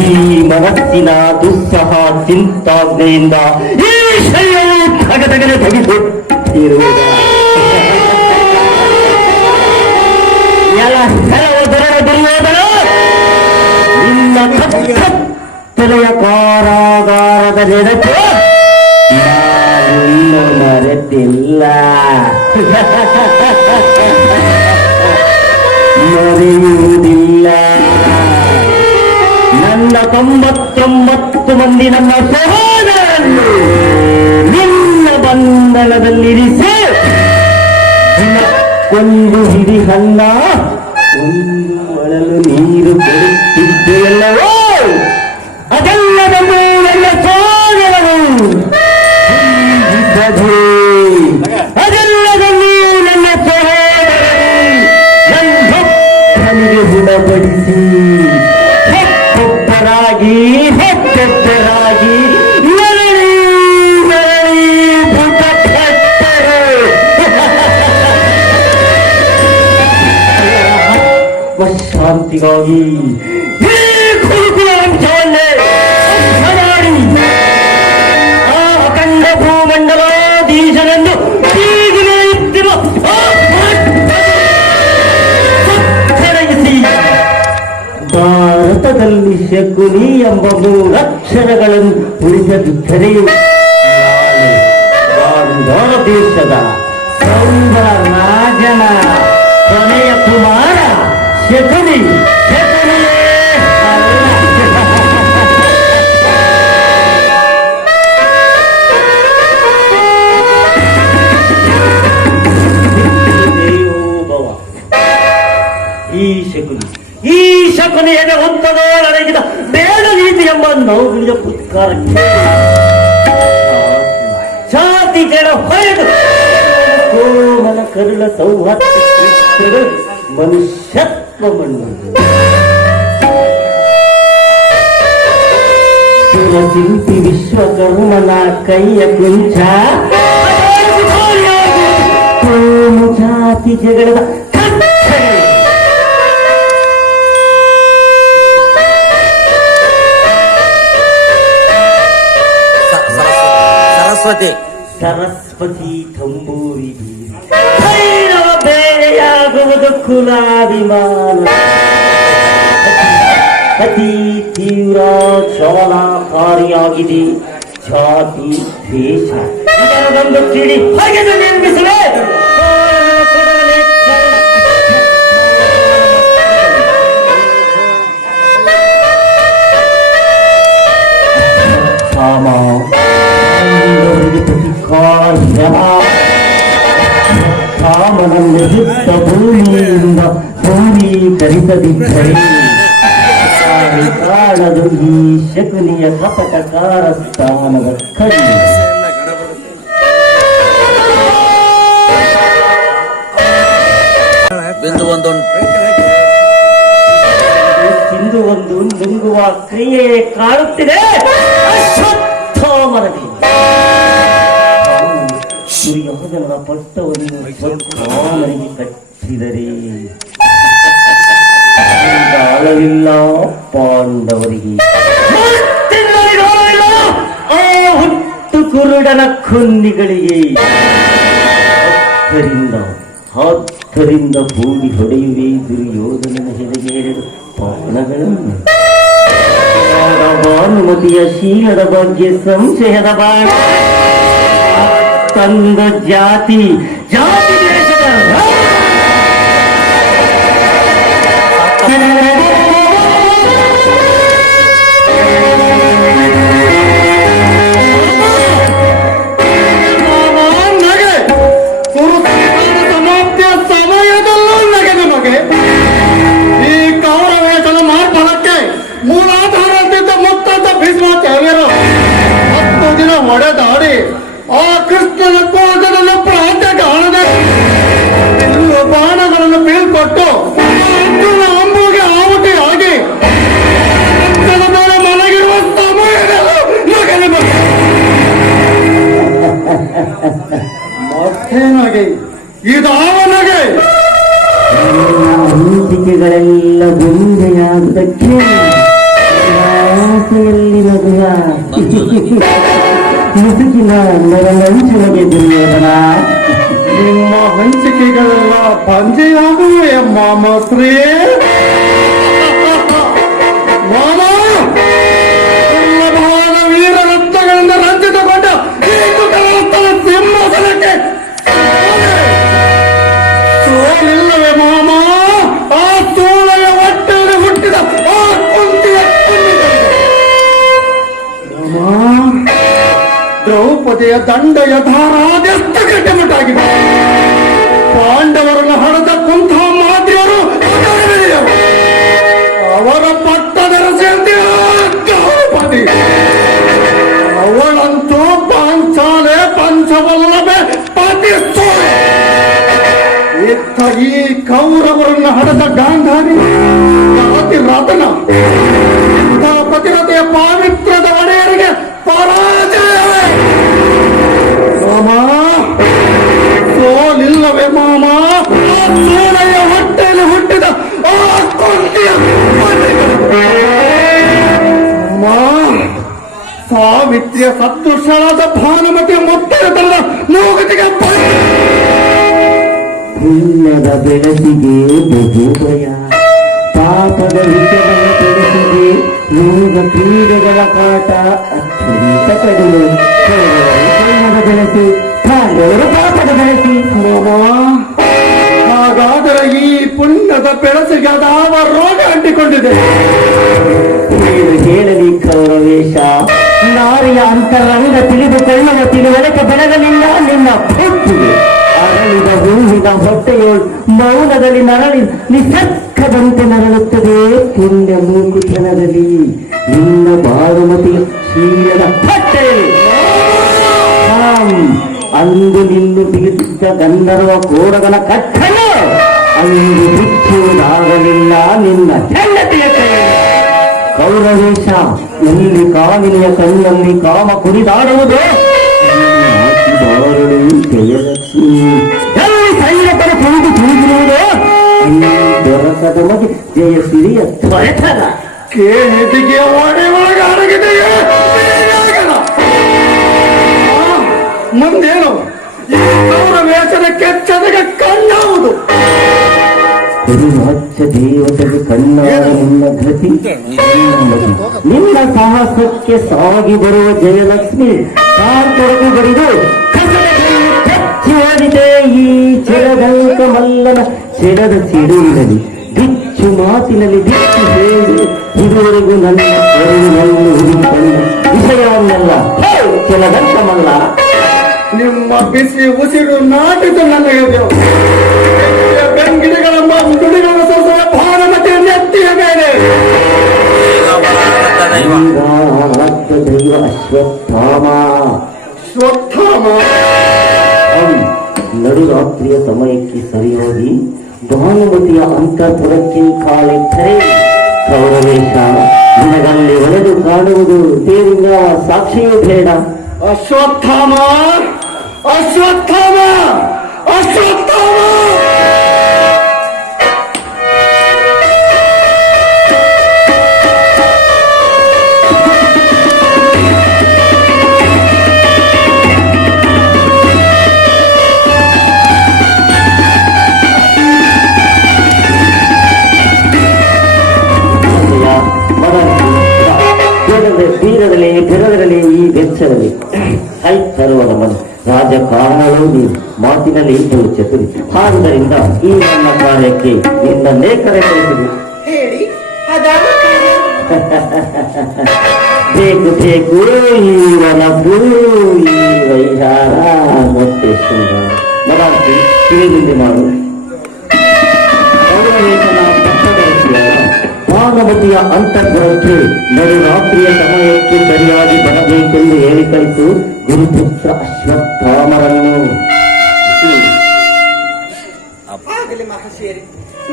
ಈ ಮನಸ್ಸಿನ ದುಸ್ಸಹ ಚಿಂತಾಜ್ಞೆಯಿಂದ ಈ ವಿಷಯವು ತಗದಗನೆ ತೆಗೆದು ಇರುವುದ ಎಲ್ಲ ತಲೆಯ ಕಾರಾಗಾರದ ನೆನಪು ನಾನು ಇನ್ನೂ ಮರೆತಿಲ್ಲ. ಮರೆಯುವುದಿಲ್ಲ ತೊಂಬತ್ತೊಂಬತ್ತು ಮಂದಿ ನಮ್ಮ ಸಹೋದರನ್ನು ನಿನ್ನ ಬಂಧನದಲ್ಲಿರಿಸಿ. ಒಂದು ಹಿಡಿ ಹಣ್ಣ ಶಾಂತಿಗಾಗಿ ಈ ಗುರುಕುಲ ವಂಶವನ್ನೇ ಧ್ವಂಸ ಮಾಡಿ ಆ ಅಖಂಡ ಭೂಮಂಡಲಾಧೀಶನನ್ನು ಈಗಲೇ ಇದ್ದಿರುವ ಆ ಸತ್ತರಗಿಸಿ ಭಾರತದಲ್ಲಿ ಶಕುನಿ ಎಂಬ ಮೂರಕ್ಷರಗಳನ್ನು ಉಳಿಸದಿದ್ದರೆ ನಾನು ಗಾಂಧಾರ ದೇಶದ ಸೌಂದರ ರಾಜನ ಕೊನೆಯ ಕುಮಾರ 자, 지금까지 허가를 받은 2명의 친구가 있습니다. బొమ్మను శిల్పి విశ్వకర్మ నా కయ్య కుంచ. జగడ సరస్వతి. సరస్వతి ಜ್ವಾಲಾಕಾರಿಯಾಗಿದೆ ಜಾತಿ ದ್ವೇಷ ಇದರದೊಂದು ತಿಳಿ ಹೊಗೆದು ನಿರ್ಮಿಸಲೇ ಕಾಮ ಪ್ರತಿಕಾರ ಕಾಮನನ್ನು ಬಿಟ್ಟ ಭೂಮಿಯಿಂದ ಭೂಮೀಕರಿಸದಿದ್ದರೆ ಕಾಣದು ಈ ಶಕುನಿಯ ಕಪಟಕಾರ ಸ್ಥಾನದ ಕೈ ಬಿಂದು ಒಂದು. ಸಿಂಧು ಒಂದು ನುಂಗುವ ಕ್ರಿಯೆ ಕಾಣುತ್ತಿದೆ ಸೂರ್ಯ ದುರ್ಯೋಧನನ ಪಟ್ಟವನ್ನು ಕಟ್ಟಿದರೆ. ಆಳವಿಲ್ಲ ಪಾಂಡವರಿಗೆ. ಹುಟ್ಟು ಕುರುಡನ ಕುಂದಿಗಳಿಗೆ ಆದ್ದರಿಂದ ಆದ್ದರಿಂದ ಭೂಮಿ ಹೊಡೆಯುವೆ ದುರ್ಯೋಧನನ ಹೆಡೆಗೆ ಎರಡು ಪಾಣಗಳನ್ನು ಭಾನುಮತಿಯ ಶೀಲದ ಬಗ್ಗೆ ಸಂಶಯದ ಬಾಣ ತಂದ ಜಾತಿ ಜಾತಿ Thank you. ಮತ್ತೇನಾಗೆ ಇದಾವನಗೆ ಅಂತಿಕೆಗಳೆಲ್ಲ ಬುಂದೆಯಾಗುವುದಕ್ಕೆ ಮುಖದಲ್ಲಿ ನಗುವ ಮುಸುಕಿನ ನರನಂಚನಗೆ ದುರ್ಯೋಧನ. ನಿಮ್ಮ ಹಂಚಿಕೆಗಳೆಲ್ಲ ಬಂಜೆಯಾಗುವೆ ಮಾಮಶ್ರೀ ದ್ರೌಪದಿಯ ದಂಡ ಯಥಾರಾಧ್ಯಸ್ಥ ಗಟ್ಟಿಮುಟ್ಟಾಗಿದೆ ಪಾಂಡವರನ್ನು ಹಣದ ಕುಂಥ ಮಾದ್ರಿಯರು ಅವರ ಪಟ್ಟದರಸೆಯಂತೆ ದ್ರೌಪದಿ ಅವಳಂತೂ ಪಾಂಚಾಲೆ ಪಂಚವಲ್ಲಭೆ. ಇತ್ತ ಈ ಕೌರವರನ್ನು ಹಣದ ಗಾಂಧಾರಿ ರತನ ಪ್ರತಿರತೆಯ ಪಾವಿತ್ರದ ಸೋಲೆಯ ಹೊಟ್ಟೆಯಲ್ಲಿ ಹುಟ್ಟಿದ ಆ ಕುಂತಿಯ ಸಾವಿತ್ರಿಯ ಸದೃಶಳಾದ ಭಾನುಮತಿಯ ಮೊತ್ತದ ತನ್ನ ಮೂಗತಿಗೆ ಪುಣ್ಯದ ಬೆಳಕಿಗೆ ಬಹುಭಯ ಪಾಪದ ವಿಷಯಗಳ ಬೆಳಕಿಗೆ ಯೋಗ ಕ್ರೀಡೆಗಳ ಕಾಟ ಅತ್ಯಂತ ಕಡಿಮೆ. ಬೆಳೆಸಿ ಪಾಪದ ಬೆಳೆಸಿ ಈ ಪುಣ್ಯದ ಬೆಳಸಿಗೆ ಅದಾವ ರೋಗ ಅಂಟಿಕೊಂಡಿದೆ. ಹೇಳಲಿ ಕೌರವೇಶ ನಾರಿಯ ಅಂತರಂಗ ತಿಳಿದುಕೊಳ್ಳುವ ತಿಳುವಳಿಕೆ ಬೆಳಗಲಿಲ್ಲ ನಿನ್ನ ಭಕ್ತಿಗೆ ಅರಳಿದ ಹೂವಿನ ಹೊಟ್ಟೆಯೋಳು ಮೌನದಲ್ಲಿ ನರಳಿ ನಿಸಕ್ಕದಂತೆ ನರಳುತ್ತದೆ. ಪುಣ್ಯ ಮೂಕುತನದಲ್ಲಿ ನಿನ್ನ ಬಾಳುಮತಿ ಶೀಲದ ಹೊಟ್ಟೆ. ಅಂದು ನಿನ್ನು ತಿಳಿದಿದ್ದ ಗಂಧರ್ವ ಕೋಡಗನ ಕಟ್ಟಲು. ಅಂದು ಬಿಚ್ಚುವುದಾಗಲಿಲ್ಲ ನಿನ್ನ ಕೌರವೇಶ ಎಲ್ಲಿ ಕಾಮಿನಿಯ ಕಣ್ಣಲ್ಲಿ ಕಾಮ ಕುರಿದಾಡುವುದು? ಸೈನಿಕರು ಕುಣಿದಿರುವುದು ಅಲ್ಲಿ ದೊರಕದ ಮಗ, ಜಯ ಸಿರಿಯ ತ್ವರೆತನ ಓಡಿ. ಮುಂದೇನು? ಈ ಕೌರ ವೇಷದ ಕೆಚ್ಚದಿಗೆ ಕಣ್ಣಾವುದು. ಕುರುಮಚ್ಚ ದೇವತೆಗೆ ಗತಿ ನಿನ್ನದು. ನಿನ್ನ ಸಾಹಸಕ್ಕೆ ಸಾಗಿ ಬರುವ ಜಯಲಕ್ಷ್ಮಿ ಕಾಂತರಿಗೂ ಬರಿದು ಕಚ್ಚಿಯಾಗಿದೆ ಈ ಚಿರದಂಕ ಮಲ್ಲನ ಚಿರದ ಸಿಡುವಿನಲ್ಲಿ ಬಿಚ್ಚು ಮಾತಿನಲ್ಲಿ ಬಿಚ್ಚು ಹೇಳಿ ಇದುವರೆಗೂ ನನ್ನ ವಿಷಯವನ್ನಲ್ಲ ಹುಡುಕಿಕೊಂಡ ವಿಷಯವನ್ನೆಲ್ಲ ಹೇ ಮಲ್ಲ. ನಿಮ್ಮ ಬಿಸಿ ಉಸಿರು ನಾಟಿತು ನನ್ನ ಭಾನುಮತಿಯ ಅಂತಃಪುರಕ್ಕೆ ಕಾಲಿಟ್ಟರೆ ಕೌರವೇಶ ನಿನಗಲ್ಲಿ ಒಳೆದು ಕಾಣುವುದು ದೇವಿನ ಸಾಕ್ಷಿಯೂ ಬೇಡ ಅಶ್ವತ್ಥಾಮ ಅಶ್ವತ್ಥಾಮ ಅಶ್ವತ್ಥಾಮ ಈ ಬೆಚ್ಚರಲ್ಲಿ ಕೈ ತರುವದ ಮನ ರಾಜಕಾರಣಗಳು ನೀನು ಮಾತಿನಲ್ಲಿ ಇದ್ದು ಚತುರಿ ಆದ್ದರಿಂದ ಈ ನನ್ನ ಕಾರ್ಯಕ್ಕೆ ನಿನ್ನನ್ನೇ ಕರೆಕಳಿಸಿದೆ ಹೇಳಿ ಅದಾವ ಕಾರ್ಯ ಬೇಕು ಬೇಕು ಈ ವನಪು ಈ ವೈಹಾರ ಮತ್ತೆ ಶೃಂಗಾರ ಮರಾಠಿ ತಿಳಿದಿಂದೆ ಮಾಡು ಗೌರವೇಶನ ಪಟ್ಟದರ್ಶಿಯವರ ಭಾಗವತಿಯ ಅಂತರ್ಗೃಹಕ್ಕೆ ನಡುರಾತ್ರಿಯ ಸಮಯಕ್ಕೆ ಸರಿಯಾಗಿ ಬರಬೇಕೆಂದು ಹೇಳಿ ಕಳಿಸು ಗುರುಪುತ್ರ ಅಶ್ವತ್ಥಾಮರನ್ನು.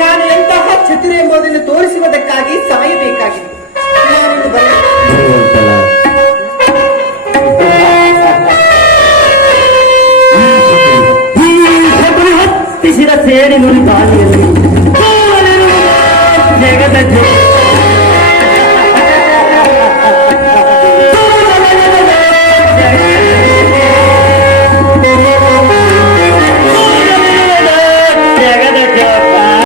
ನಾನು ಎಂತಹ ಚತುರ ಎಂಬುದನ್ನು ತೋರಿಸುವುದಕ್ಕಾಗಿ ಸಮಯ ಬೇಕಾಗಿತ್ತು ನಾನಿನ್ನು ಬರಲಿ ಭಗವಂತನ ಈ ಶಬರಿ ಹತ್ತಿಸಿದ ಸೇಡಿ ನುಡಿ ಗಾಳಿಯಲ್ಲಿ ಜಗದ ಜಗ